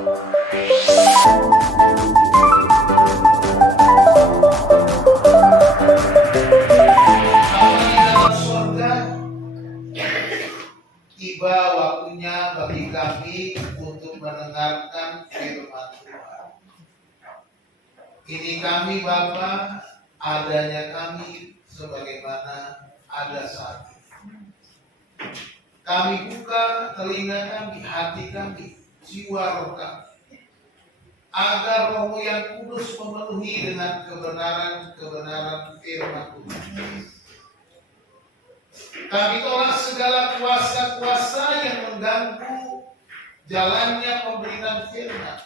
dalam surga, tiba waktunya bagi kami untuk mendengarkan firman Tuhan. Ini kami Bapa, adanya kami sebagaimana ada saat ini. Kami buka telinga kami, hati kami, jiwa roh kami, agar Roh yang kudus memenuhi dengan kebenaran-kebenaran firman Tuhan. Kami tolak segala kuasa-kuasa yang mengganggu jalannya pemberitaan firman.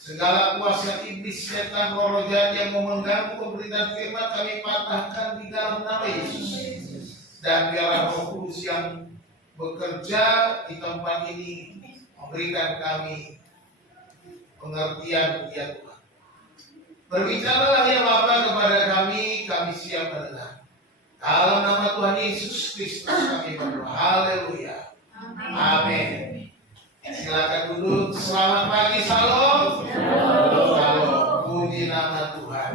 Segala kuasa iblis, setan, roh jahat yang mengganggu pemberitaan firman kami patahkan di dalam nama Yesus. Dan biarlah Roh Kudus yang bekerja di tempat ini memberikan kami pengertian ya Tuhan. Berbicaralah ya Bapa kepada kami siap mendengar. Dalam nama Tuhan Yesus Kristus kami berdoa. Haleluya. Amin. Silakan duduk. Selamat pagi. Salam. Salam. Puji nama Tuhan.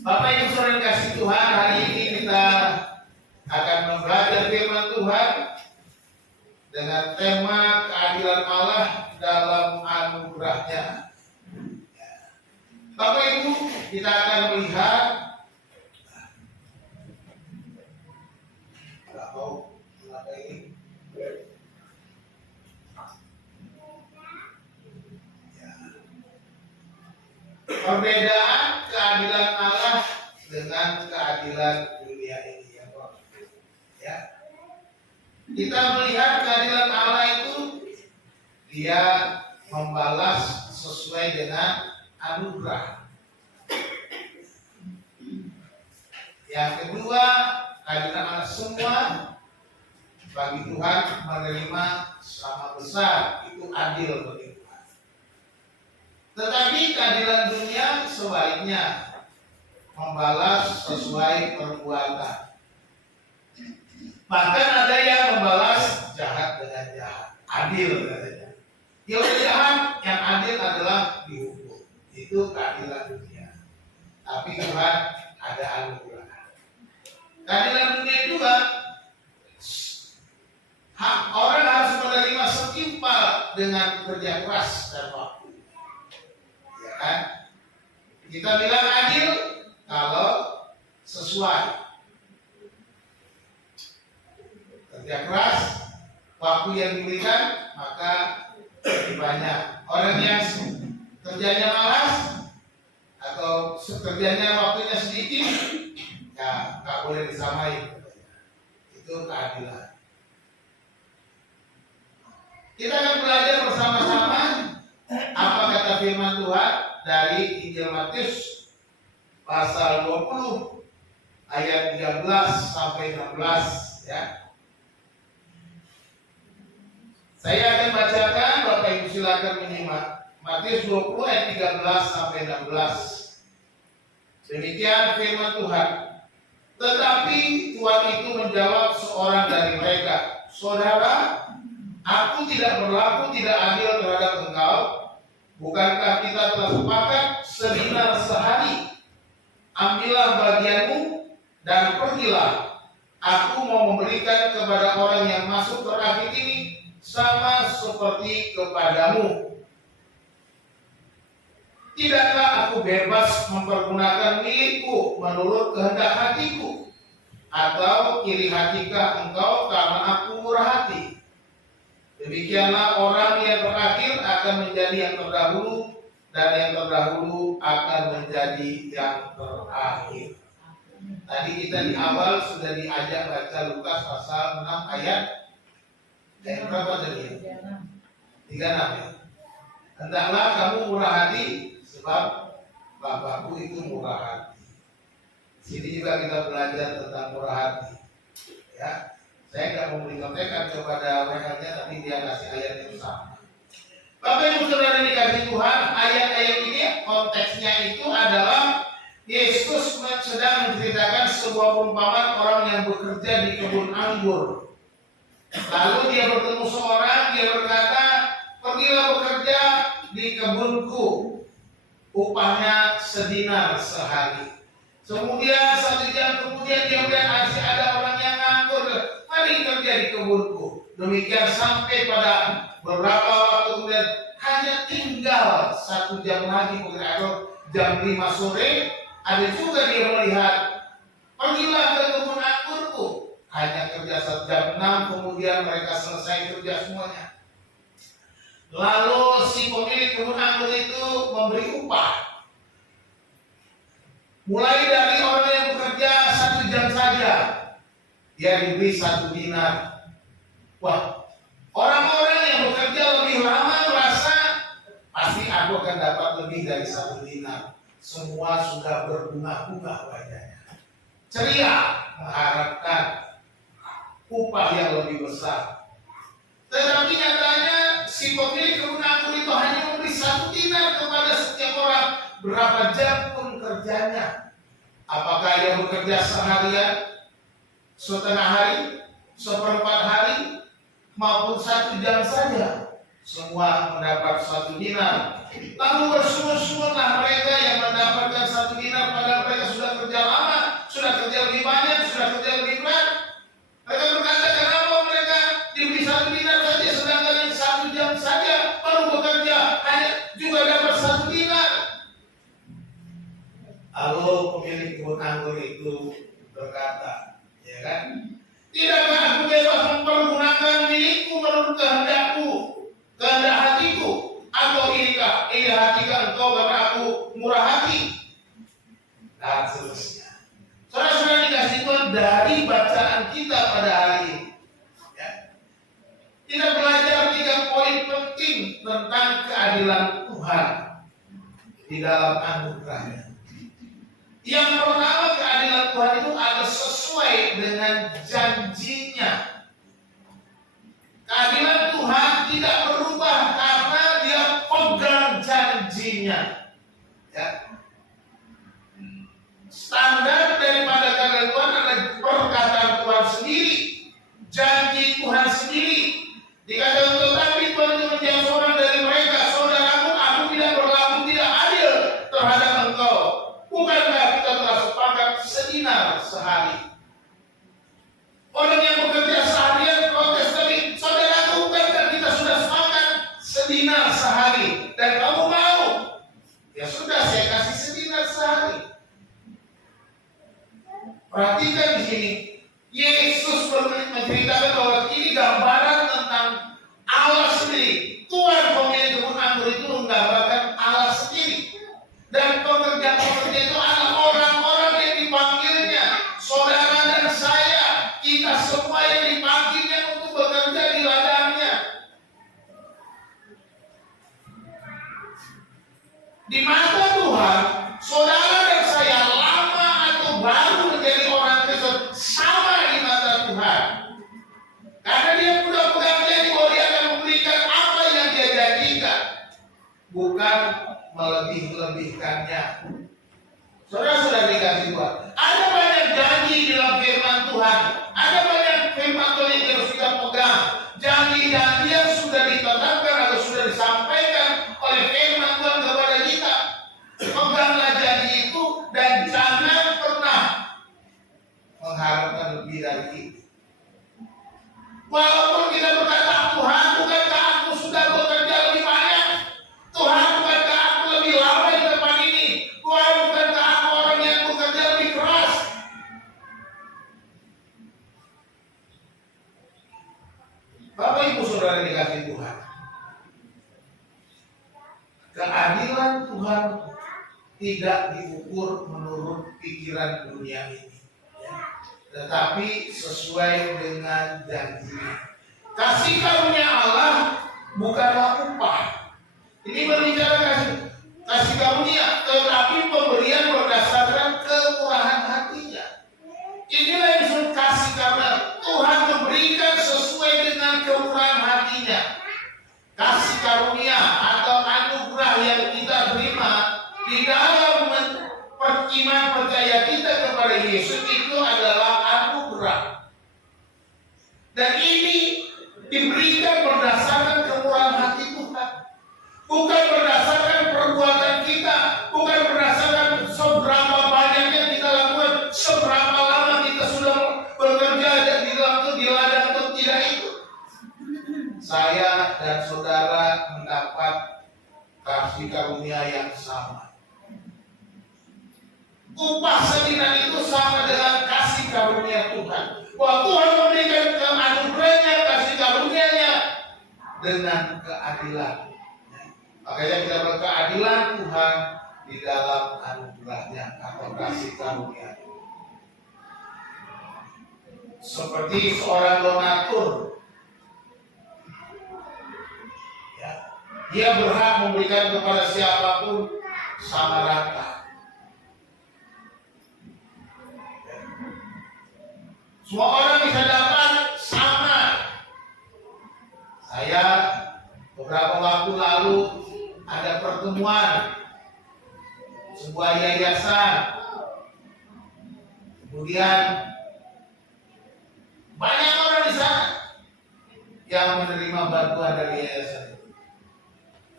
Bapak Ibu Saudara kasih Tuhan, hari ini kita akan belajar firman Tuhan dengan tema keadilan Allah dalam anugerahnya. Bapak Ibu, kita akan melihat perbedaan keadilan Allah dengan keadilan dunia ini ya Pak. Ya. Kita melihat keadilan Allah itu dia membalas sesuai dengan anugerah. Yang kedua, keadilan Allah semua bagi Tuhan menerima sama besar, itu adil bagi Tuhan. Tetapi keadilan dunia sebaliknya membalas sesuai perbuatan. Bahkan ada yang membalas jahat dengan jahat, adil katanya. Yang jahat, yang adil adalah dihukum. Itu keadilan dunia. Tapi Tuhan ada anugerah. Keadilan dunia juga orang harus menerima setimpal dengan kerja keras dan waktu. Ya kan? Kita bilang adil kalau sesuai. Kerja keras, waktu yang diberikan maka lebih banyak. Orang yang kerjanya malas atau kerjanya waktunya sedikit, ya nggak boleh disamai. Itu keadilan. Kita akan belajar bersama-sama apa kata firman Tuhan dari Injil Matius pasal 20 ayat 13 sampai 16 ya. Saya akan bacakan, Bapak Ibu silakan menyimak. Matius 20 ayat 13 sampai 16. Demikian firman Tuhan. Tetapi Tuhan itu menjawab seorang dari mereka, "Saudara, aku tidak berlaku tidak adil terhadap engkau. Bukankah kita telah sepakat sedinar sehari? Ambillah bagianmu dan pergilah. Aku mau memberikan kepada orang yang masuk terakhir ini sama seperti kepadamu. Tidakkah aku bebas mempergunakan milikku menurut kehendak hatiku? Atau iri hatikah engkau karena aku murah hati? Demikianlah orang yang terakhir akan menjadi yang terdahulu, dan yang terdahulu akan menjadi yang terakhir." Tadi kita di awal sudah diajak baca Lukas pasal 6 ayat berapa tadi? 36 ya. "Hendaklah kamu murah hati, sebab Bapakku itu murah hati." Sini juga kita belajar tentang murah hati. Ya. Saya nggak mau mencontohkan kepada WL-nya, tapi dia kasih ayat yang sama. Bapak Ibu Saudara dikasih Tuhan, ayat-ayat ini konteksnya itu adalah Yesus sedang menceritakan sebuah perumpamaan orang yang bekerja di kebun anggur. Lalu dia bertemu seorang, dia berkata, "Pergilah bekerja kebunku, upahnya sedinar sehari. Kemudian 1 jam kemudian dia melihat masih ada orang yang nganggur, mari kerja di kebunku. Demikian sampai pada beberapa waktu kemudian hanya tinggal 1 jam lagi, mungkin atau jam 5 sore, ada juga dia melihat, pergilah ke kebun anggurku. Hanya kerja 1 jam 6, kemudian mereka selesai kerja semuanya. Lalu si pemilik kebun anggur itu memberi upah. Mulai dari orang yang bekerja 1 jam saja, dia diberi 1 dinar. Wah, orang-orang yang bekerja lebih lama merasa pasti aku akan dapat lebih dari 1 dinar. Semua sudah berbunga-bunga wajahnya, ceria mengharapkan upah yang lebih besar. Tetapi nyatanya si pemilik kebun anggur itu hanya memberi 1 dinar kepada setiap orang, berapa jam pun kerjanya. Apakah ia bekerja seharian, setengah hari, seperempat hari, maupun 1 jam saja, semua mendapat 1 dinar. Lalu bersungut-sungutlah mereka yang mendapatkan 1 dinar, padahal mereka sudah kerja lama, sudah kerja lebih banyak, sudah kerja lebih berat. Mereka berkata, kenapa mereka diberi 1 dinar saja, sedangkan yang 1 jam saja baru bekerja hanya juga dapat 1 dinar. Lalu pemilik kebun anggur itu berkata, ya kan, tidakkah aku bebas mempergunakan milikku menurut kehendakku, kehendak hatiku, atau ini hatikah engkau karena aku murah hati, dan seterusnya. Saudara-saudara dikasih Tuhan, dari bacaan kita pada hari ini, ya, kita belajar 3 poin penting tentang keadilan Tuhan di dalam anugerahnya. Yang pertama, keadilan Tuhan itu ada sesuai dengan janjinya. Keadilan Tuhan tidak berubah karena dia pegang janjinya. Ya. Standar daripada keadilan Tuhan adalah perkataan Tuhan sendiri, janji Tuhan sendiri. Dikatakan, tetapi Tuhan itu menjawab seorang dari mereka, saudaraku, aku tidak berlaku tidak adil terhadap engkau. Bukankah kita telah sepakat sedinar sehari? Orang yang bekerja seharian protes tadi, saudaraku, bukankah kita sudah sepakat sedinar sehari? Dan kamu mau? Ya sudah, saya kasih sedinar sehari. Perhatikan di sini, Yesus menceritakan bahwa ini gambaran tentang Allah sendiri. Tuhan pemilik kebun anggur itu menggambarkan Allah sendiri. Dan pekerja-pekerja itu adalah orang-orang yang dipanggilnya, saudara dan saya, kita semua yang dipanggilnya untuk bekerja di ladangnya. Di mata Tuhan, saudara dan saya lama atau baru menjadi orang Kristen sama di mata Tuhan. Karena dia sudah pegang janji bahwa dia akan memberikan apa yang dia janjikan, bukan melebih-lebihkannya. Saudara sudah dikasih Tuhan. Ada banyak janji di dalam firman Tuhan. Ada banyak firman Tuhan yang harus kita pegang. Janji-janji yang sudah ditetapkan atau sudah disampaikan oleh firman Tuhan kepada kita. Peganglah janji itu dan jangan pernah mengharapkan lebih dari itu. Walaupun kita berkata, Tuhan, bukankah aku sudah bekerja lebih banyak? Tuhan, bukankah aku lebih lama di tempat ini? Tuhan, bukankah aku orang yang bekerja lebih keras? Bapak Ibu Saudara dikasih Tuhan, keadilan Tuhan tidak diukur menurut pikiran dunia ini, tetapi sesuai dengan janjinya. Kasih karunia Allah bukanlah upah. Ini berbicara kasih karunia, tetapi pemberian berdasarkan kemurahan hatinya. Inilah yang disebut kasih karunia. Tuhan memberikan sesuai dengan kemurahan hatinya. Kasih karunia atau anugerah yang kita terima di dalam iman percaya kita kepada Yesus itu adalah anugerah. Dan ini diberikan berdasarkan kemurahan hati Tuhan, bukan berdasarkan saya dan saudara mendapat kasih karunia yang sama. Upah setidak itu sama dengan kasih karunia Tuhan. Bahwa Tuhan memberikan anugerahnya, kasih karunia-Nya dengan keadilan. Makanya kita berkeadilan Tuhan di dalam anugerahnya atau kasih karunia. Seperti seorang donatur, ya, dia berhak memberikan kepada siapapun sama rata. Semua orang bisa dapat sama. Saya beberapa waktu lalu ada pertemuan sebuah yayasan, kemudian banyak orang di sana yang menerima bantuan dari yayasan itu.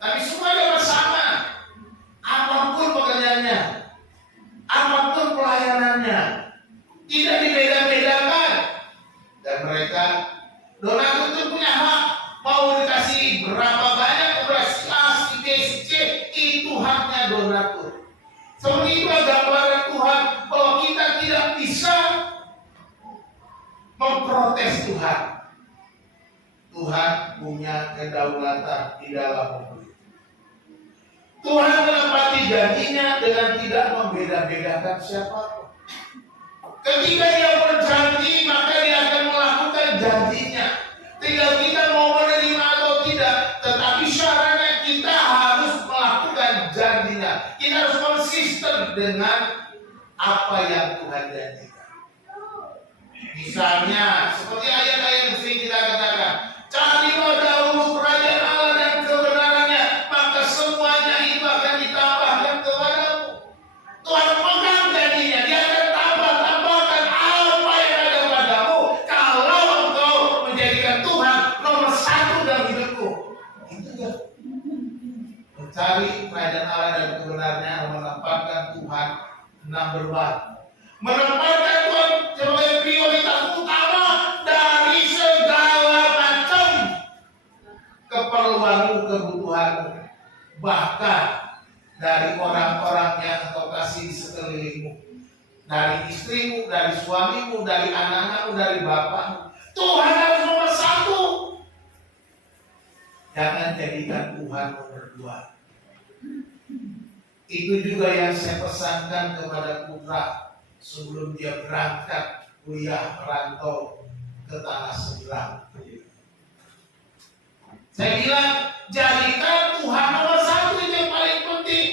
Tapi semua dapat sama, apapun pekerjaannya, apapun pelayanannya, tidak dibeda-bedakan. Dan mereka donatur itu punya hak, mau dikasih berapa banyak kepada si A, si B, si C, itu haknya donatur. Seperti itu gambaran Tuhan bahwa kita tidak bisa memprotes Tuhan. Tuhan punya kedaulatan di dalam memberi. Tuhan menepati janjinya dengan tidak membeda-bedakan siapapun. Ketika Dia berjanji, maka Dia akan melakukan janjinya. Tinggal kita mau menerima atau tidak. Tetapi syaratnya kita harus melakukan janjinya. Kita harus konsisten dengan apa yang Tuhan janjikan. Misalnya, seperti ayat-ayat yang sering kita katakan, carilah dahulu kerajaan Allah dan kebenarannya, maka semuanya itu akan ditambahkan kepadamu. Tuhan pegang janjinya, Dia akan tambahkan apa yang ada padamu kalau engkau menjadikan Tuhan nomor satu dalam hidupmu. Itu ya. Mencari kerajaan Allah dan kebenarannya, menempatkan Tuhan number one. Menempatkan Tuhan sebagai prioritas utama dari segala macam keperluanmu, kebutuhanmu, bahkan dari orang-orang yang engkau kasih di sekelilingmu, dari istrimu, dari suamimu, dari anak-anakmu, dari bapakmu. Tuhan harus nomor satu. Jangan jadikan Tuhan nomor dua. Itu juga yang saya pesankan kepada putra sebelum dia berangkat kuliah merantau ke tanah seberang. Saya bilang, jadikan Tuhan nomor satu, itu yang paling penting.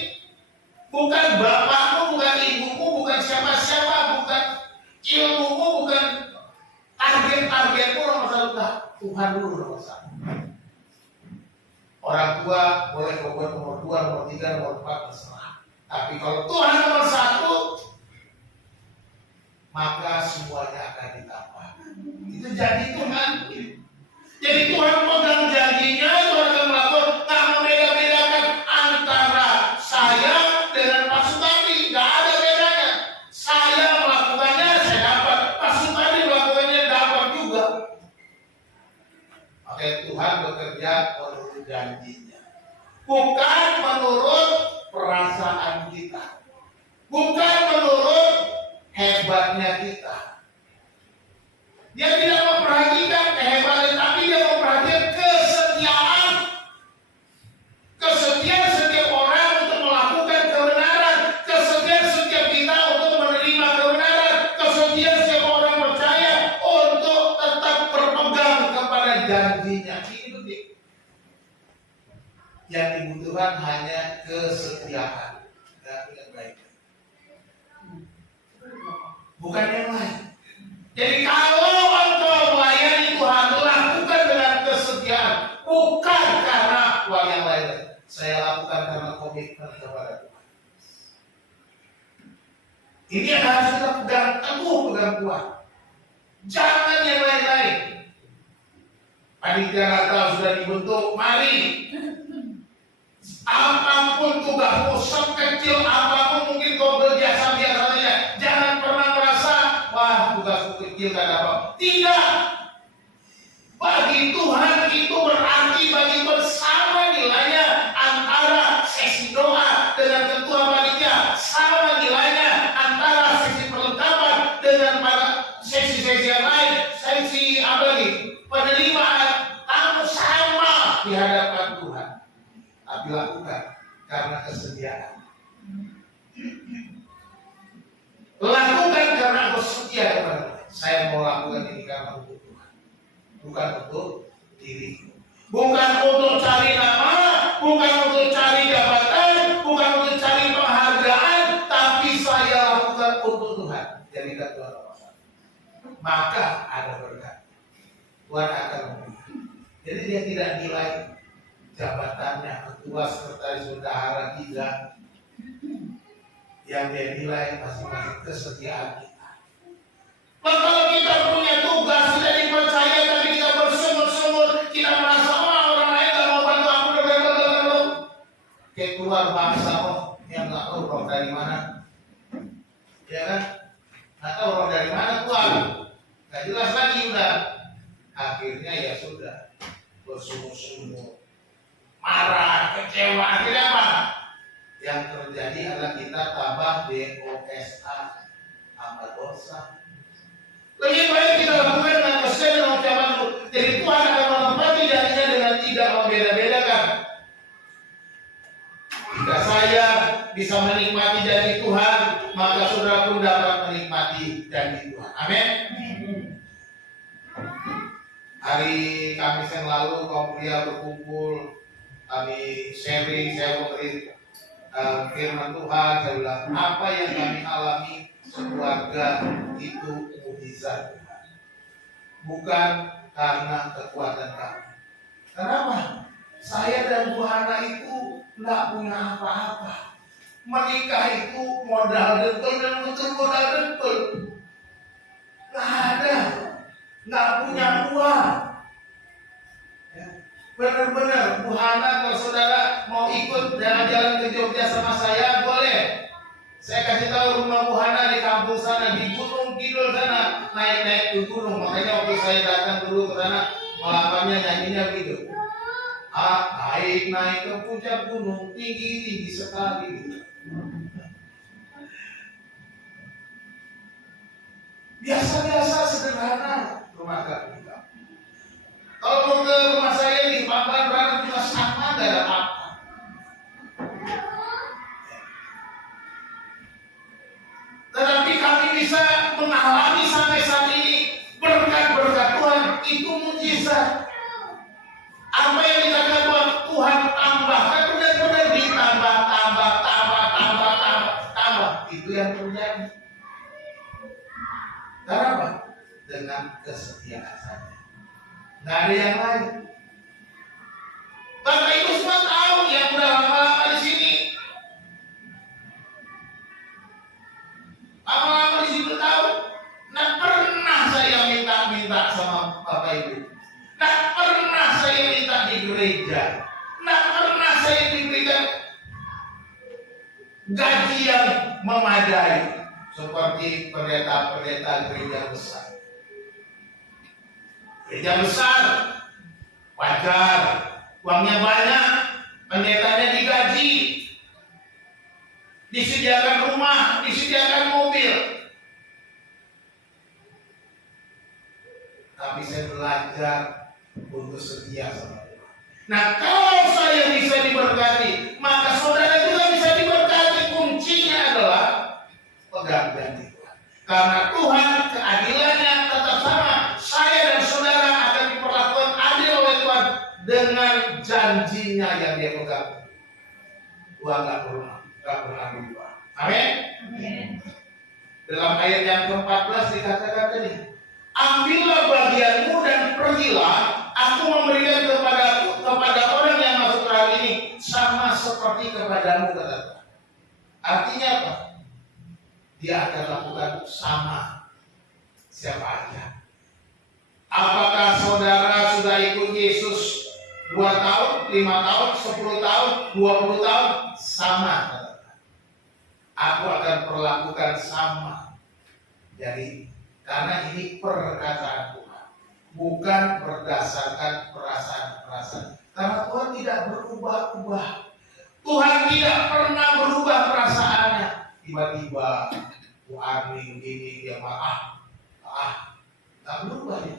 Bukan bapakmu, bukan ibumu, bukan siapa-siapa, bukan ilmumu, bukan target-targetmu nomor satu. Tuhan dulu nomor satu. Orang tua boleh membuat nomor 2, nomor 3, nomor 4, terserah. Tapi kalau Tuhan nomor satu, maka semuanya akan ditambah. Itu jadi Tuhan. Jadi Tuhan pegang janjinya, Tuhan akan melakukan, tak membeda-bedakan antara saya dengan Pak Sutadi, nggak ada bedanya. Saya melakukannya, saya dapat. Pak Sutadi melakukannya, dapat juga. Oke, Tuhan bekerja menurut janjinya, bukan menurut perasaan kita, bukan menurut hebatnya kita. Dia tidak memperhatikan kehebatan, tapi dia memperhatikan kesetiaan. Kesetiaan setiap orang untuk melakukan kebenaran, kesetiaan setiap kita untuk menerima kebenaran, kesetiaan setiap orang percaya untuk tetap berpegang kepada janjinya. Ini penting. Yang dibutuhkan hanya kesetiaan. Yang baik. Bukan yang lain. Jadi kalau engkau melayani Tuhan, lakukan dengan kesetiaan, bukan karena uang yang lain. Saya lakukan karena komitmen kepada Tuhan. Ini yang harus kita pegang teguh, pegang Tuhan. Jangan yang lain-lain. Panitia Natal sudah dibentuk, mari. Apapun tugasmu, sekecil apapun mungkin kau berjasa biasanya, jangan pernah merasa, wah tugasku kecil gak ada apa. Tidak. Bagi Tuhan itu berarti di hadapan Tuhan, tapi lakukan karena kesediaan. Lakukan karena engkau setia kepada Tuhan. Saya mau lakukan ini karena untuk Tuhan, bukan untuk diriku, bukan untuk cari nama, bukan untuk cari jabatan, bukan untuk cari penghargaan, tapi saya lakukan untuk Tuhan. Jadikan Tuhan nomor satu. Maka ada berkat. Tuhan akan memberi. Jadi dia tidak nilai jabatannya, ketua, sekretaris, bendahara, tidak. Yang dia nilai masing-masing kesetiaan kita. Maka kalau kita punya tugas, kita dipercaya, tapi kita bersungut-sungut, kita merasa orang lain gak mau bantu aku, kayak keluar bangsa yang gak tahu roh dari mana, ya kan? Gak tahu roh dari mana keluar, gak jelas lagi udah. Akhirnya ya sudah, bersungut-sungut, marah, kecewa, akhirnya apa? Yang terjadi adalah kita tambah dosa, tambah dosa. Lebih baik kita lakukan dengan kesediaan dan ucapan. Jadi Tuhan akan menempati janjinya dengan tidak membeda-bedakan. Jika saya bisa menikmati janji Tuhan, maka saudara pun dapat menikmati janji Tuhan. Amin. Hari Kamis yang lalu kaum pria berkumpul, kami sharing, saya memberi firman Tuhan. Saya bilang, apa yang kami alami sekeluarga itu mukjizat Tuhan, bukan karena kekuatan kami. Kenapa? Saya dan Bu Hana itu tidak punya apa-apa. Menikah itu modal dentul dan betul modal dentul. Nggak ada, nggak punya uang. Benar-benar Bu Hana, kalau saudara mau ikut jalan-jalan ke Jogja sama saya, boleh. Saya kasih tahu rumah Bu Hana di kampung sana, di Gunung Kidul sana, naik-naik ke gunung. Makanya waktu saya datang dulu ke sana, melakukannya nyanyinya gitu. Naik ke puncak gunung, tinggi-tinggi sekali gitu. Biasa-biasa sederhana rumah kami. Kalau mau ke rumah saya nih, barang juga sama, gak ada apa. Tetapi kami bisa mengalami sampai saat ini berkat-berkat Tuhan, itu mukjizat. Apa yang dikatakan Tuhan tambahkan, benar-benar ditambah, tambah. Itu yang terjadi. Kenapa? Dengan kesetiaan saja. Nggak ada yang lain. Bapak Ibu semua tahu yang udah lama-lama di sini. Lama-lama di situ tahu. Nggak pernah saya minta sama Bapak Ibu. Nggak pernah saya minta di gereja. Nggak pernah saya diberikan gaji yang memadai seperti pendeta-pendeta gereja besar. Gereja besar, wajar, uangnya banyak, pendetanya digaji, disediakan rumah, disediakan mobil. Tapi saya belajar untuk setia sama Tuhan. Nah, kalau saya bisa diberkati, maka saudara juga bisa diberkati. Kuncinya adalah pegang janji Tuhan. Karena Tuhan keadilannya tetap sama. Saya dan saudara akan diperlakukan adil oleh Tuhan dengan janjinya yang dia pegang. Tuhan gak pernah berubah. Amin. Dalam ayat yang ke-14 dikatakan tadi, ambillah bagianmu dan pergilah, aku memberikan kepada orang yang masuk rahim ini sama seperti kepadamu, kata Tuhan. Artinya apa? Dia akan lakukan sama siapa aja. Apakah saudara sudah ikut Yesus 2 tahun, 5 tahun, 10 tahun, 20 tahun? Sama. Aku akan perlakukan sama. Jadi, karena ini perkataan Tuhan, bukan berdasarkan perasaan-perasaan. Karena Tuhan tidak berubah-ubah. Tuhan tidak pernah berubah perasaannya. Tiba-tiba, Bu Armin gini, dia marah. Tak berubah dia.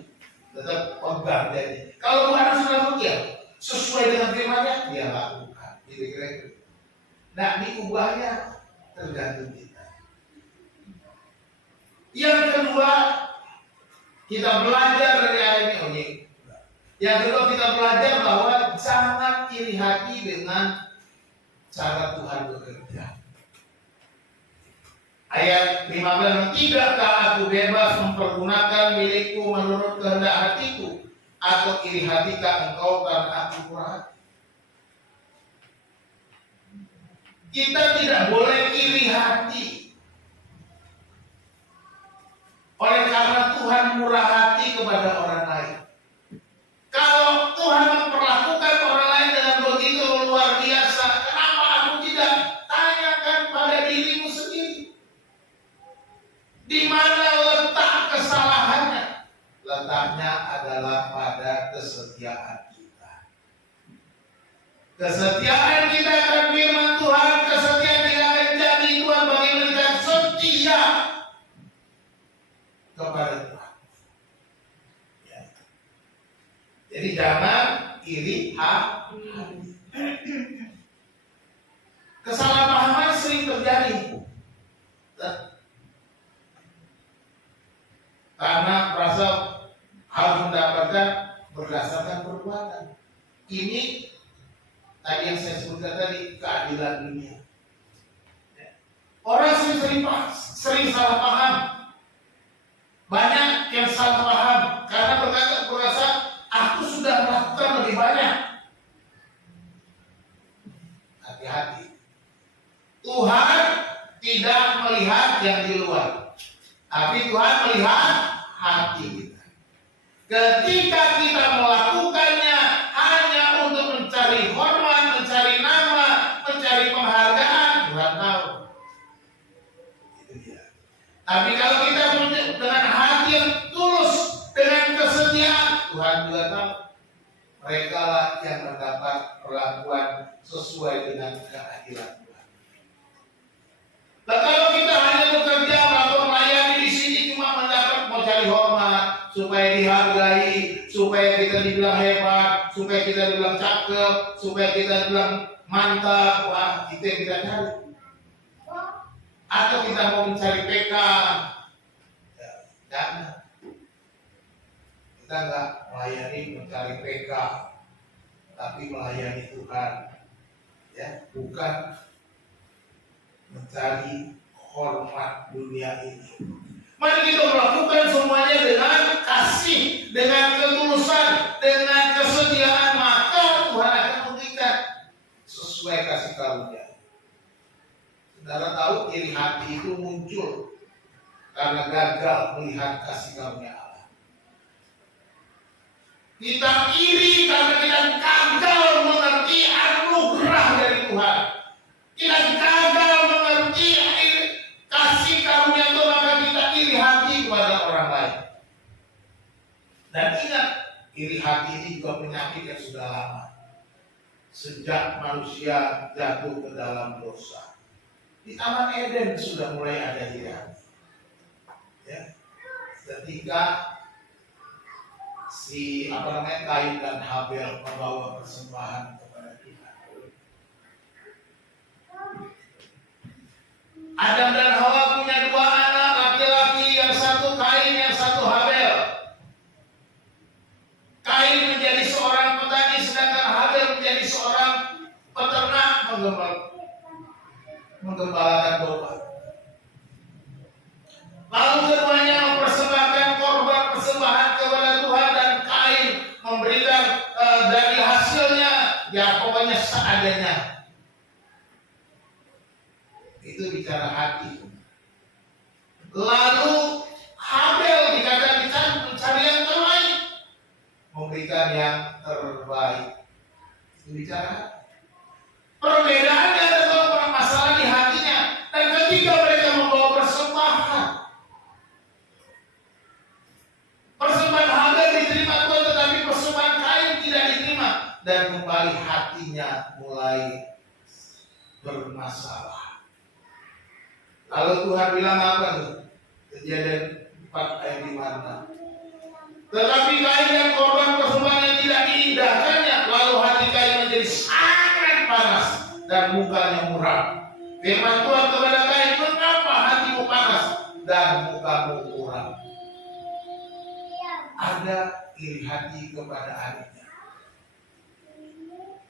Tetap pegang jadi. Kalau Bu Armin sudah pergi, sesuai dengan firman-Nya, dia lakukan. Kira-kira. Nah, diubahnya tergantung kita. Yang kedua, kita belajar dari ayat ini. Yang kedua, kita belajar bahwa jangan iri hati dengan cara Tuhan bekerja. Ayat 15, tidakkah aku bebas mempergunakan milikku menurut kehendak hatiku, atau iri hatikah engkau karena aku murah hati? Kita tidak boleh iri hati. Oleh karena Tuhan murah hati kepada orang lain. Kalau Tuhan memperlakukan orang lain dengan begitu luar biasa, kenapa aku tidak tanyakan pada dirimu sendiri? Di mana letak kesalahannya? Letaknya adalah pada kesetiaan kita. Kesetiaan kita akan firman Tuhan, kesetiaan kita akan jadi Tuhan bagaimana kita setia kepada Tuhan. Ya. Jadi jangan iri hati. Kesalahpahaman sering terjadi. Karena merasa harus mendapatkan berdasarkan perbuatan. Ini tadi yang saya sebutkan tadi, keadilan dunia. Orang sering salah paham. Banyak yang salah paham karena berasa aku sudah melakukan lebih banyak. Hati-hati. Tuhan tidak melihat yang di luar, tapi Tuhan melihat hati kita. Ketika kita melakukannya hanya untuk mencari hormat, mencari nama, mencari penghargaan, Tuhan tahu. Itu dia. Tapi kalau kita dengan hati yang tulus, dengan kesetiaan, Tuhan juga tahu. Mereka lah yang mendapat perlakuan sesuai dengan keadilan Tuhan. Nah, kalau kita hanya bekerja atau melayani di sini cuma mau cari hormat, supaya dihargai, supaya kita dibilang hebat, supaya kita dibilang cakep, supaya kita dibilang mantap, wah itu yang kita cari. Atau kita mau mencari PK, ya, jangan. Kita nggak melayani mencari PK, tapi melayani Tuhan, ya, bukan mencari hormat dunia ini. Mari kita melakukan semuanya dengan kasih, dengan ketulusan, dengan kesetiaan, maka Tuhan akan memberikan sesuai kasih karunia. Saudara tahu iri hati itu muncul karena gagal melihat kasih karunia Allah. Kita iri karena kita gagal mengerti anugerah dari Tuhan. Kita gagal mengerti kasih karunia Tuhan, maka kita iri hati kepada orang lain. Dan ingat, iri hati ini juga penyakit yang sudah lama. Sejak manusia jatuh ke dalam dosa. Di Taman Eden sudah mulai ada iri hati. Ya. Ketika Kain dan Habel membawa persembahan kepada Tuhan. Adam dan Hawa punya dua anak laki-laki, yang satu Kain, yang satu Habel. Kain menjadi seorang petani, sedangkan Habel menjadi seorang peternak menggembalakan domba. Lalu keduanya mempersembahkan korban persembahan kepada Tuhan, dan Kain memberikan dari hasilnya, ya pokoknya seadanya. Itu bicara hati. Lalu Habel dikatakan mencari yang terbaik, memberikan yang terbaik. Itu bicara hati. Perbedaannya adalah masalah di hatinya. Dan ketika mereka membawa persembahan, persembahan Habel diterima Tuhan, tetapi persembahan Kain tidak diterima, dan kembali hatinya mulai bermasalah. Lalu Tuhan bilang apa tuh? Kejadian 4 ayat 5. Tetapi Kain dan korban persembahan yang tidak diindahkannya, lalu hati menjadi sangat panas dan mukanya muram. Firman Tuhan kepada Kain, mengapa hatimu panas dan mukamu muram? Ada iri hati kepada adiknya.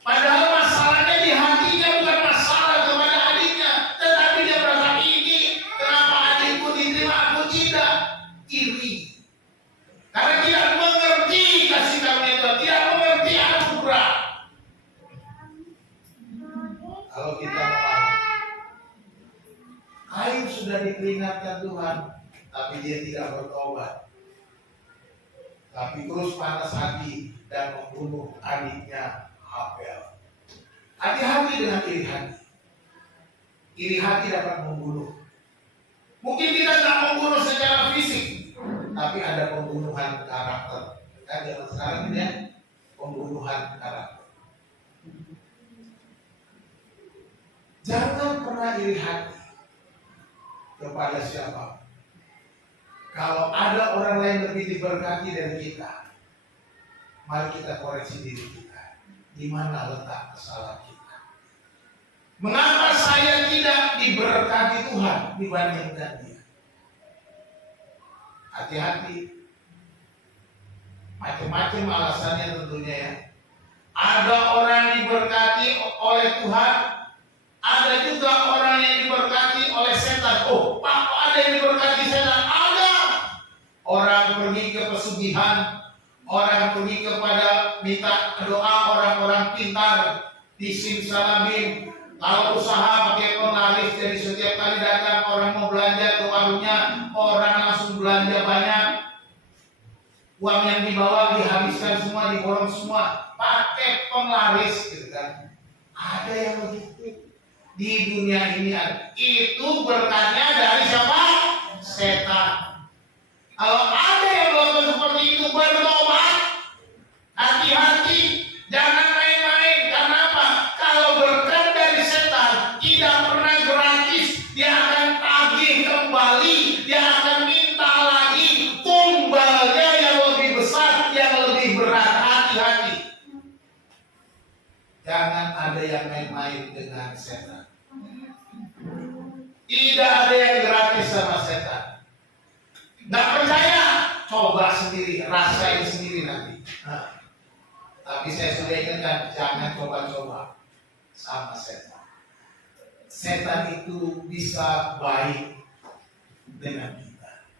Padahal masalahnya di hatinya bukan masalah kepada adiknya, tetapi dia merasa ini, kenapa adikku diterima aku tidak? Iri. Karena tidak mengerti kasih karunia Tuhan, tidak mengerti anugerah. Kalau kita memahami, Kain sudah diperingatkan Tuhan, tapi dia tidak bertobat. Tapi terus panas hati dan membunuh adiknya Habel. Hati-hati dengan iri hati. Iri hati dapat membunuh. Mungkin kita tidak membunuh secara fisik, tapi ada pembunuhan karakter. Kan zaman sekarang ini ya, pembunuhan karakter. Jangan pernah iri hati kepada siapa. Kalau ada orang lain lebih diberkati dari kita, mari kita koreksi diri kita. Di mana letak kesalahan kita? Mengapa saya tidak diberkati Tuhan dibandingkan dia? Hati-hati. Macam-macam alasannya tentunya ya. Ada orang diberkati oleh Tuhan, ada juga orang yang diberkati oleh setan. Oh, Pak, ada yang diberkati setan? Ada. Orang pergi ke pesugihan, orang pergi kepada minta doa orang-orang pintar di simsalabim. Kalau usaha pakai penglaris, jadi setiap kali datang orang mau belanja ke warungnya, orang langsung belanja banyak. Uang yang dibawa dihabiskan semua, diborong semua, pakai penglaris, gitu kan? Ada yang begitu di dunia ini ada. Itu berkatnya dari siapa? Setan. Kalau ada yang melakukan seperti itu, bertobat. Hati-hati, jangan main-main. Karena apa? Kalau berkat dari setan tidak pernah gratis, dia akan tagih kembali, dia akan minta lagi tumbalnya yang lebih besar, yang lebih berat. Hati-hati. Jangan ada yang main-main dengan setan. Tidak ada yang gratis sama setan. Nggak percaya? Coba sendiri, rasain sendiri nanti. Nah, tapi saya sudah ingatkan, jangan coba-coba sama setan. Setan itu bisa baik dengan kita.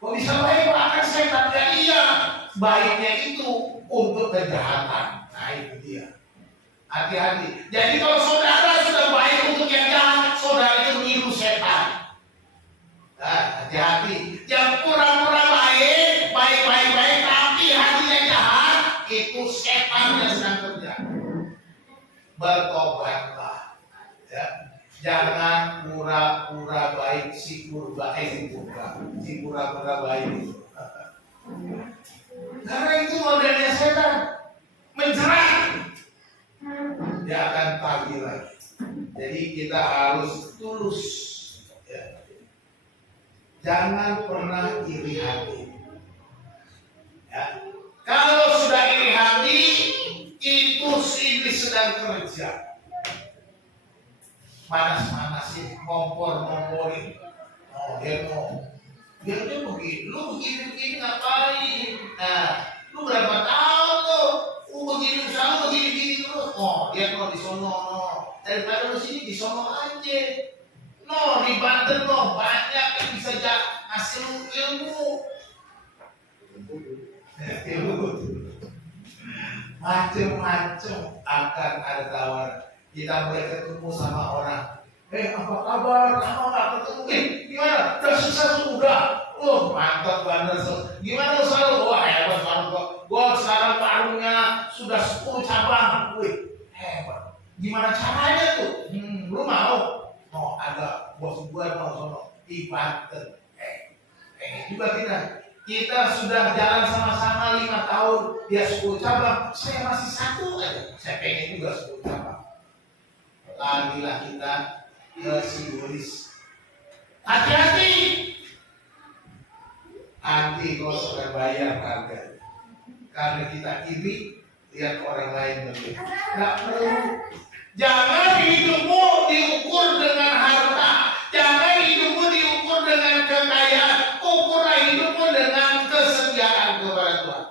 Kok bisa baik bahkan setan? Ya iya, baiknya itu untuk kejahatan. Nah itu dia. Hati-hati. Jadi kalau saudara sudah baik untuk yang jahat, saudara itu meniru setan. Nah, hati-hati. Yang pura-pura baik, tapi hatinya jahat, itu setan yang sedang kerja. Bertobatlah. Ya. Jangan pura-pura baik, si pura-pura baik. Karena itu modelnya setan. Menjerat. Dia akan tagih lagi. Jadi kita harus tulus. Ya. Jangan pernah iri hati. Ya. Kalau sudah iri hati, itu iblis sedang kerja. Manas-manasin, ngompor-ngomporin. Oh, dia begini, lu begini ngapain? Nah, lu berapa tahun tuh? Begini usaha, begini terus. Oh, dia kalau di sono, no. Daripada lu sini di sono aja. No, di Banten no, banyak yang bisa hasil ilmu. Macam-macam akan ada tawaran. Kita mulai ketemu sama orang. Apa kabar? Lama nggak ketemu. Gimana? Udah sukses udah. Oh, mantap banget. Gimana selalu? Wah, hebat banget kok. Gua sekarang warungnya sudah 10 cabang. Wih, hebat. Gimana caranya tuh? Lu mau? Oh, ada bos gua mau sono di Banten. Juga kita sudah jalan sama-sama 5 tahun, dia 10 cabang, saya masih 1 aja. Saya pengen juga 10 cabang. Lagilah kita ke Sibulis. Hati-hati. Nanti kau sudah bayar harga. Karena kita iri, lihat orang lain lebih. Nggak perlu. Jangan hidupmu diukur dengan harta. Jangan hidupmu diukur dengan kekayaan. Ukurlah hidupmu dengan kesetiaan kepada Tuhan.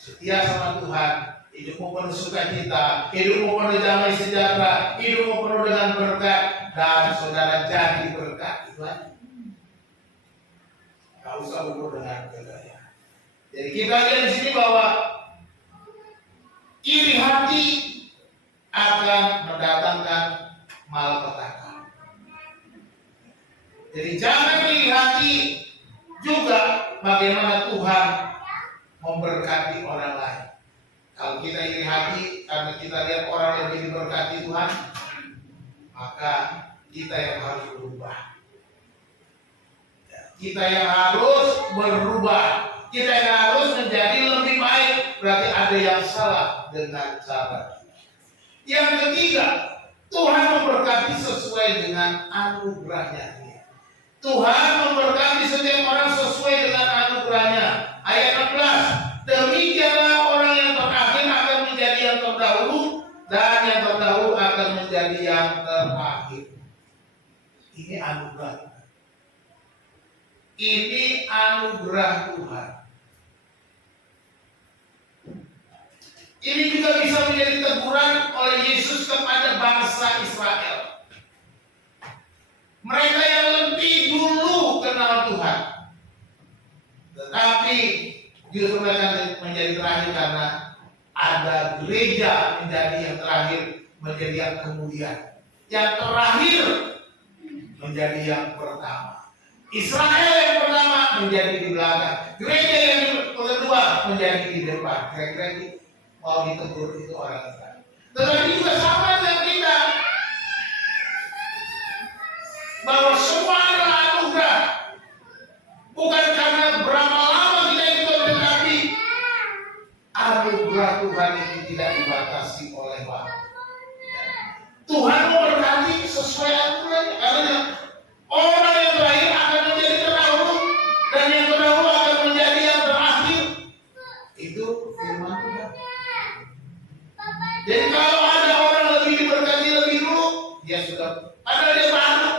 Setia sama Tuhan. Hidupmu penuh sukacita. Hidupmu penuh damai sejahtera. Hidupmu penuh dengan berkat. Dan saudara jadi berkat. Itu aja. Gak usah ukur dengan kekayaan. Jadi kita lihat di sini bahwa iri hati akan mendatangkan malapetaka. Jadi jangan iri hati juga bagaimana Tuhan memberkati orang lain. Kalau kita iri hati karena kita lihat orang yang lebih diberkati Tuhan, maka kita yang harus berubah. Kita yang harus berubah. Kita yang harus menjadi lebih baik. Berarti ada yang salah dengan cara kita. Yang ketiga, Tuhan memberkati sesuai dengan anugerahnya. Tuhan memberkati setiap orang sesuai dengan anugerahnya. Ayat 16, demikianlah orang yang terakhir akan menjadi yang terdahulu, dan yang terdahulu akan menjadi yang terakhir. Ini anugerah. Ini anugerah Tuhan. Ini juga bisa menjadi teguran oleh Yesus kepada bangsa Israel. Mereka yang lebih dulu kenal Tuhan, tetapi justru mereka menjadi terakhir karena ada gereja menjadi yang terakhir, menjadi yang kemudian. Yang terakhir menjadi yang pertama. Israel yang pertama menjadi di belakang. Gereja yang kedua menjadi di depan. Kira-kira ini mau ditegur itu orang Israel. Tetapi juga sama dengan kita, bahwa semua adalah anugerah. Bukan karena berapa lama kita itu mendekati. Anugerah Tuhan itu tidak dibatasi oleh waktu. Tuhan memberkati sesuai aturannya. Karena orang yang terakhir akan menjadi terdahulu, dan yang terdahulu akan menjadi yang terakhir. Itu firman Tuhan. Jadi kalau ada orang lebih diberkati lebih dulu, dia sudah ada dia baru.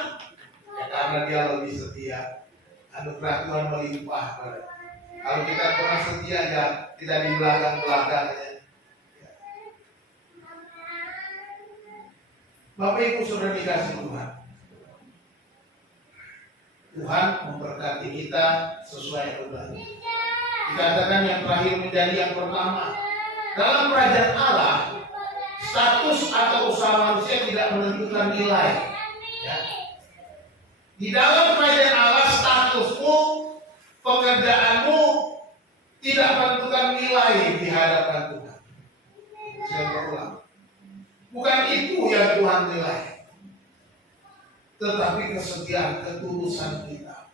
Ya, karena dia lebih setia. Anugerah Tuhan melimpah pada. Kalau kita pernah setia ya tidak di belakang-belakangnya. Bapak Ibu sudah dikasih Tuhan. Tuhan memberkati kita sesuai anugerah. Dikatakan yang terakhir menjadi yang pertama. Dalam kerajaan Allah, status atau usaha manusia tidak menentukan nilai. Ya. Di dalam kerajaan Allah, statusmu, pekerjaanmu tidak menentukan nilai di hadapan Tuhan. Saya berulang. Bukan itu yang Tuhan nilai, tetapi kesetiaan, ketulusan kita.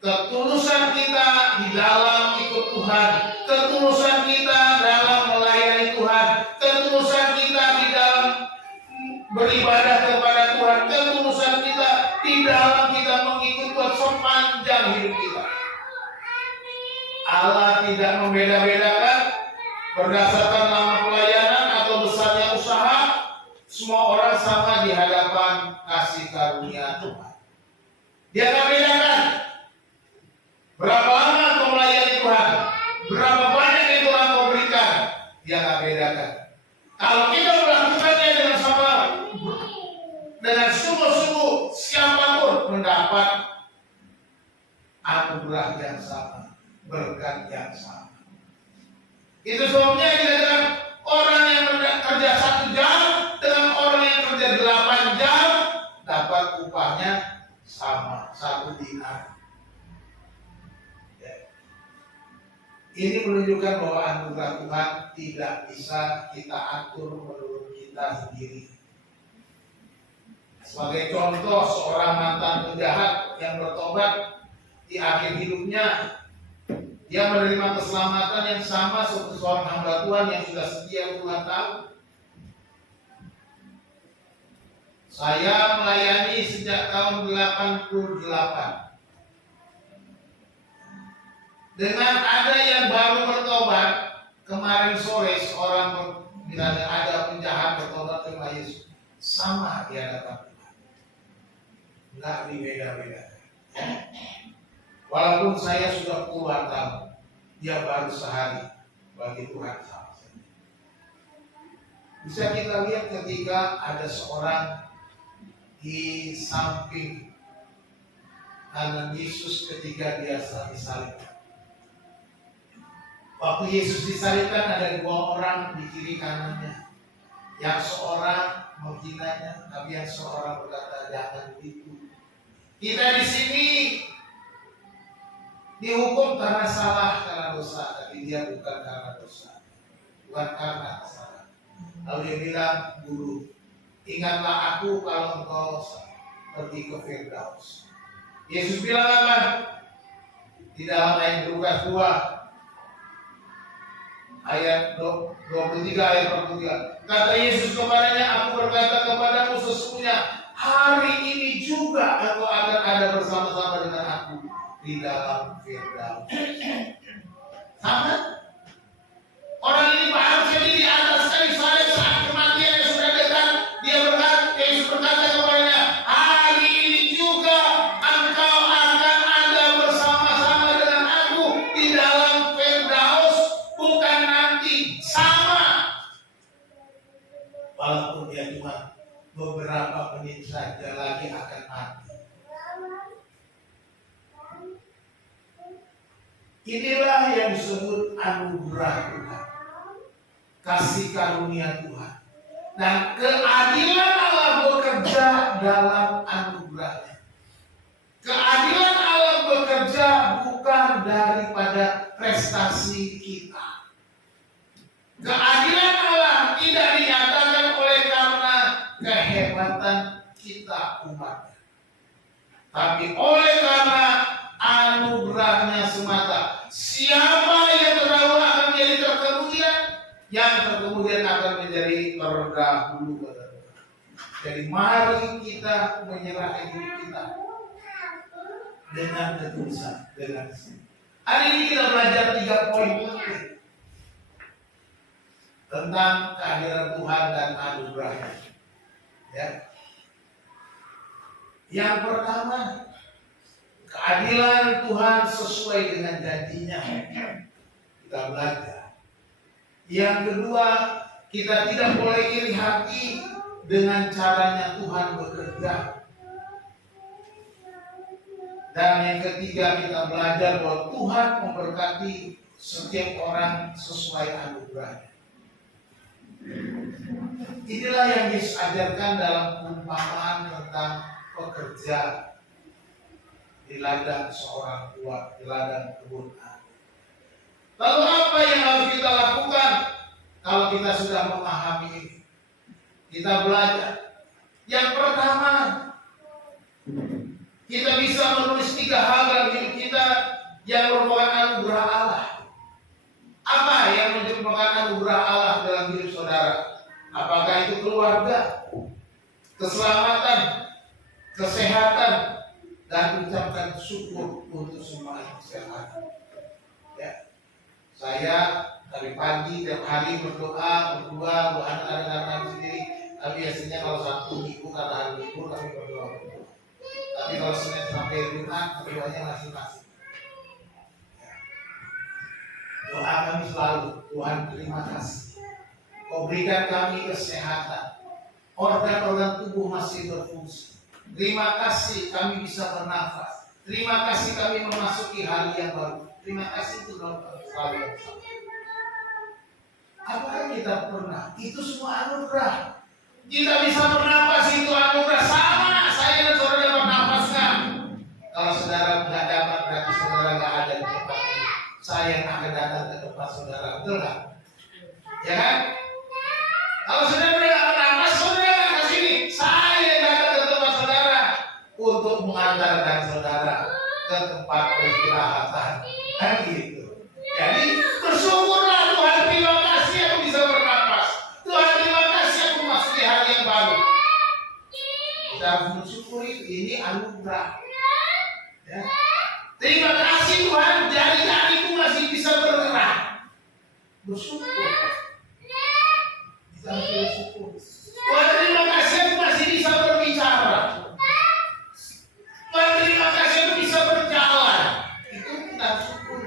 Ketulusan kita di dalam ikut Tuhan, ketulusan kita dalam melayani Tuhan, ketulusan kita di dalam beribadah kepada Tuhan, ketulusan kita di dalam kita mengikut Tuhan sepanjang hidup kita. Allah tidak membeda-bedakan berdasarkan nama pelayanan atau besarnya usaha. Semua orang sama di hadapan kasih karunia Tuhan. Dia tidak bedakan berapa lama kau melayani Tuhan, berapa banyak yang Tuhan kau berikan. Dia tidak bedakan. Kalau kita melakukannya dengan sungguh-sungguh, siapapun mendapat anugerah yang sama, berkat yang sama. Itu sebabnya dikatakan orang yang kerja 1 jam dengan orang yang kerja 8 jam dapat upahnya sama, 1 dinar. Ya. Ini menunjukkan bahwa anugerah Tuhan tidak bisa kita atur menurut kita sendiri. Sebagai contoh, seorang mantan penjahat yang bertobat di akhir hidupnya, dia menerima keselamatan yang sama seperti seorang hamba Tuhan yang sudah setia puluhan tahun. Saya melayani sejak tahun 88. Dengan ada yang baru bertobat, kemarin sore seorang bilang ada penjahat bertobat terima Yesus, sama di hadapan Tuhan, nggak dibeda-beda. Walaupun saya sudah puluhan tahun, dia baru sehari, bagi Tuhan sama saja. Bisa kita lihat ketika ada seorang di samping kanan Yesus ketika dia disalibkan. Waktu Yesus disalibkan ada dua orang di kiri kanannya. Yang seorang menghinanya, tapi yang seorang berkata jangan begitu. Kita di sini dihukum karena salah, karena dosa, tapi dia bukan karena dosa, bukan karena salah. Lalu dia bilang, guru, ingatlah aku kalau engkau pergi ke Firdaus. Yesus bilang apa? Di dalam ayat Lukas 2 ayat 23 ayat 43. Kata Yesus kepadanya, aku berkata kepadamu sesungguhnya hari ini juga engkau akan ada bersama-sama dengan aku di dalam Firdaus. Sama? Orang ini baru jadi di atas kayu salib saat kematiannya sudah dekat. Yesus berkata kepadanya, hari ini juga engkau akan ada bersama-sama dengan aku di dalam Firdaus. Bukan nanti, sama. Walaupun dia cuma beberapa menit saja lagi akan mati. Inilah yang disebut anugerah Tuhan, kasih karunia Tuhan, dan keadilan Allah bekerja dalam anugerahnya. Keadilan Allah bekerja bukan daripada prestasi kita. Keadilan Allah tidak dinyatakan oleh karena kehebatan kita umatnya, tapi oleh karena anugerahnya semata. Siapa yang terdahulu akan menjadi terkemudian, yang terkemudian akan menjadi terdahulu. Jadi mari kita menyerahkan diri kita dengan ketulusan, dengan kesini. Hari ini kita belajar 3 poin penting tentang kehadiran Tuhan dan anugerahnya. Ya. Yang pertama, keadilan Tuhan sesuai dengan janjinya. Kita belajar. Yang kedua, kita tidak boleh iri hati dengan caranya Tuhan bekerja. Dan yang ketiga, kita belajar bahwa Tuhan memberkati setiap orang sesuai anugerahnya. Inilah yang Yesus ajarkan dalam perumpamaan tentang pekerja di ladang seorang tua, di ladang kebun anggur. Lalu apa yang harus kita lakukan kalau kita sudah memahami ini? Kita belajar. Yang pertama, kita bisa menulis 3 hal dalam hidup kita yang merupakan anugerah Allah. Apa yang merupakan anugerah Allah dalam hidup saudara? Apakah itu keluarga, keselamatan, kesehatan, dan ucapkan syukur untuk semua kesehatan. Ya. Saya dari pagi tiap hari berdoa, berdua, anak-anak sendiri. Tapi biasanya kalau Sabtu Minggu karena hari libur kami berdoa. Tapi kalau Senin sampai Jumat berdoanya masing-masing. Ya. Doa kami selalu, Tuhan terima kasih. Kau berikan kami kesehatan. Organ-organ tubuh masih berfungsi. Terima kasih kami bisa bernafas. Terima kasih kami memasuki hari yang baru. Terima kasih itu selalu yang sama. Apakah kita pernah? Itu semua anugerah. Kita bisa bernafas itu anugerah sama. Saya dan saudara dapat nafas kan? Kalau saudara tidak dapat berarti saudara tidak ada di tempat ini. Saya yang akan datang ke tempat saudara, betul nggak? Ya kan? Kalau saudara tidak bernafas, saudara datang ke sini. Saya datang ke tempat saudara untuk mengantarkan saudara ke tempat peristirahatan. Kan gitu. Jadi bersyukurlah Tuhan, terima kasih aku bisa bernafas. Tuhan terima kasih aku memasuki hari yang baru. Kita harus mensyukuri ini anugerah. Ya. Terima kasih Tuhan, jari-jariku bisa bergerak, bersyukur. Kita harus bersyukur. Tuhan terima kasih aku masih bisa berbicara. Tuhan terima kasih aku bisa berjalan. Itu kita syukur.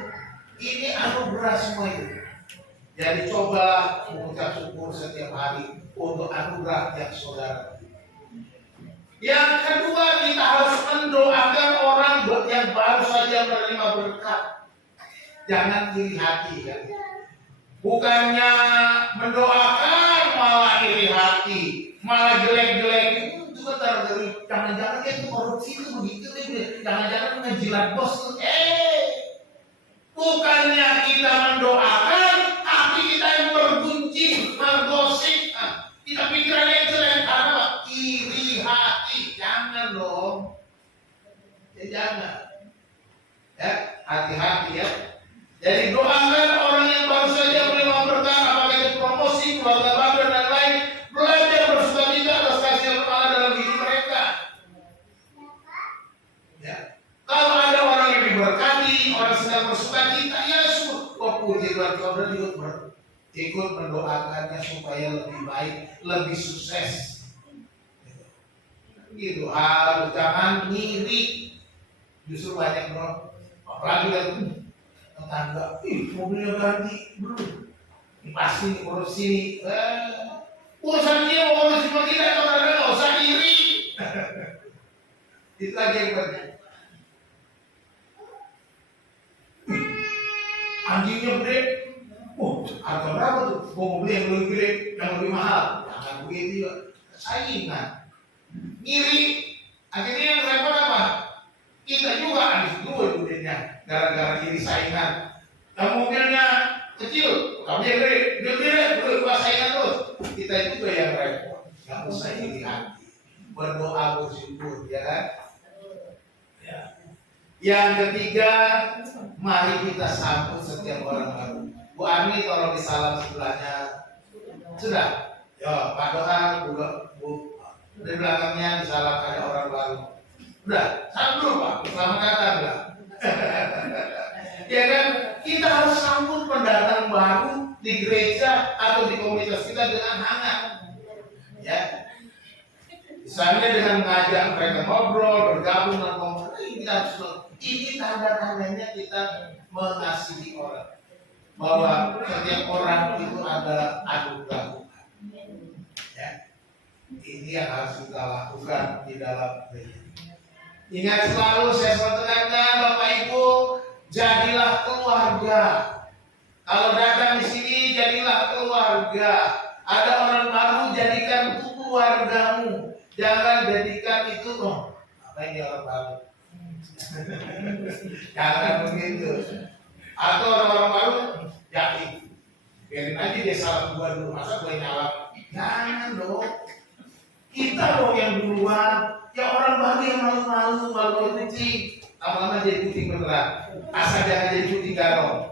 Ini anugerah semua itu. Jadi cobalah mengucap syukur setiap hari untuk anugerah yang saudara. Yang kedua, kita harus mendoakan orang yang baru saja menerima berkat. Jangan iri hati kan. Bukannya mendoakan malah iri hati, malah jelek-jelek itu juga terjadi. Jangan-jangan itu korupsi itu begitu nih, jangan-jangan ngejilat bos tuh. Bukannya kita mendoakan, tapi kita yang bergunjing, bergosip. Kita pikiran yang jelek apa? Iri hati, jangan dong. Ya jangan. Ya, hati-hati ya. Jadi doakan orang yang baru saja menerima berkat, apakah itu promosi, keluarga baru dan lain-lain, belajar bersukacita atas kasih Allah dalam hidup mereka. Ya. Kalau ada orang yang diberkati, orang sedang bersukacita, ya syukur. Puji Tuhan, saudara ikut mendoakannya supaya lebih baik, lebih sukses. Gitu, jangan ngiri. Justru banyak bro, apalagi kan tetangga, mobilnya ganti, belum. Pasti urus sini. Urusan dia mau urus sama kita, saudara nggak usah iri. Itu aja yang penting. Anjingnya gede, harga berapa tuh? Mau beli yang lebih gede, yang lebih mahal. Jangan begitu ya, saingan. Ngiri, akhirnya yang repot apa? Kita juga habis dua duitnya, gara-gara iri saingan. Yang mobilnya kecil, tapi yang gede, dua saingan terus. Kita juga yang repot, nggak usah iri hati. Berdoa bersyukur, ya kan? Ya. Yang ketiga, mari kita sambut setiap orang baru. Bu Ani tolong disalam sebelahnya. Sudah? Ya, Pak Doan, Bu, di belakangnya disalam ada orang baru. Udah, salam dulu Pak, selamat datang lah. Ya kan, kita harus sambut pendatang baru di gereja atau di komunitas kita dengan hangat. Ya, misalnya dengan mengajak mereka ngobrol, bergabung dengan komunitas, ini tanda-tandanya kita mengasihi orang. Bahwa setiap orang itu adalah anugerah Tuhan. Ya, ini yang harus kita lakukan di dalam gereja. Ingat selalu, saya selalu tekankan Bapak Ibu, jadilah keluarga. Kalau datang di sini, jadilah keluarga. Ada orang baru, jadikan itu keluargamu. Jangan jadikan itu, apa ini orang baru? Jangan begitu. Atau orang-orang baru, yakin. Biarin aja dia salah gua dulu, masa gua nyala? Jangan dong. Kita loh yang duluan. Ya orang baru yang malu-malu kucing. Lama-lama jadi kucing beneran. Asal jangan jadi kucing garong.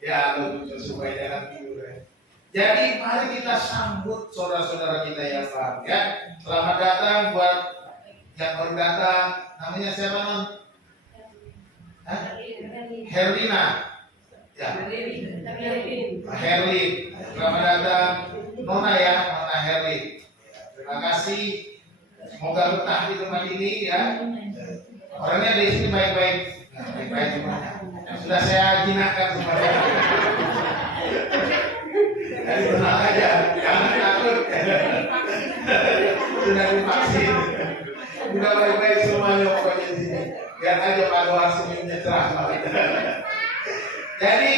Ya lucu supaya jangan tidur ya. Jadi mari kita sambut saudara-saudara kita yang baru ya. Selamat datang buat yang baru datang. Namanya siapa non? Herlina. Ya. Herlin. Selamat datang Nona ya, Nona Herlin. Terima kasih. Semoga betah di tempat ini ya. Orangnya di sini baik-baik, baik-baik semuanya. Sudah saya jinakkan semuanya. Jadi tenang aja, jangan takut. Sudah divaksin. Sudah baik-baik semuanya pokoknya di sini. Lihat aja Pak Doa senyumnya cerah banget. Jadi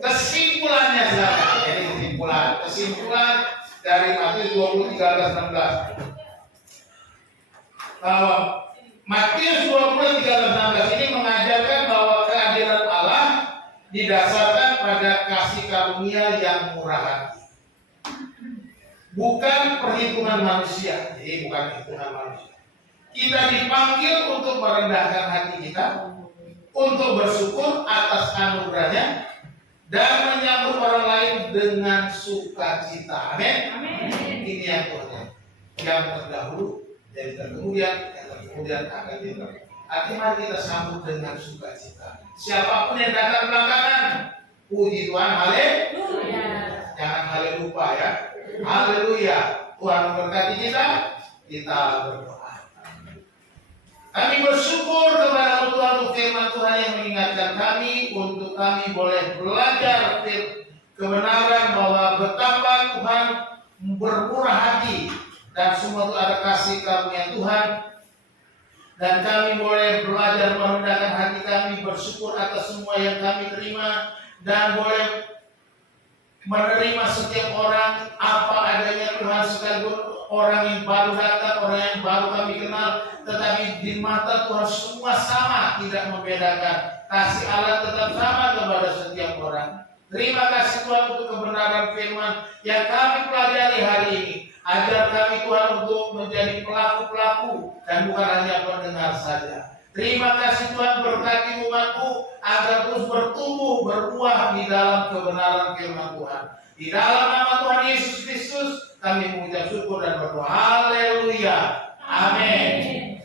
kesimpulannya silakan. Jadi kesimpulan dari Matius 20:13-16. Matius 20:13-16 ini mengajarkan bahwa kehadiran Allah didasarkan pada kasih karunia yang murah hati, bukan perhitungan manusia. Jadi bukan perhitungan manusia. Kita dipanggil untuk merendahkan hati kita, untuk bersyukur atas anugerahnya, dan menyambut orang lain dengan sukacita. Amin. Ini yang Tuhan yang terdahulu. Jadi kemudian akan dilakukan. Artinya mari kita sambut dengan sukacita. Siapapun yang datang belakangan, puji Tuhan, haleluya. Jangan haleluya ya. Haleluya. Tuhan memberkati kita. Kita berdoa. Kami bersyukur kepada Tuhan untuk firman Tuhan yang mengingatkan kami untuk kami boleh belajar kebenaran bahwa betapa Tuhan bermurah hati dan semua itu ada kasih karunia Tuhan, dan kami boleh belajar merendahkan hati kami, bersyukur atas semua yang kami terima, dan boleh menerima setiap orang apa adanya Tuhan, sekalipun orang yang baru datang, orang yang baru kami kenal, tetapi di mata Tuhan semua sama, tidak membedakan. Kasih Allah tetap sama kepada setiap orang. Terima kasih Tuhan untuk kebenaran firman yang kami pelajari hari ini. Ajar kami Tuhan untuk menjadi pelaku-pelaku dan bukan hanya pendengar saja. Terima kasih Tuhan, berkati umatmu agar terus bertumbuh, berbuah di dalam kebenaran firman Tuhan. Di dalam nama Tuhan Yesus Kristus kami mengucap syukur dan berdoa. Haleluya. Amin.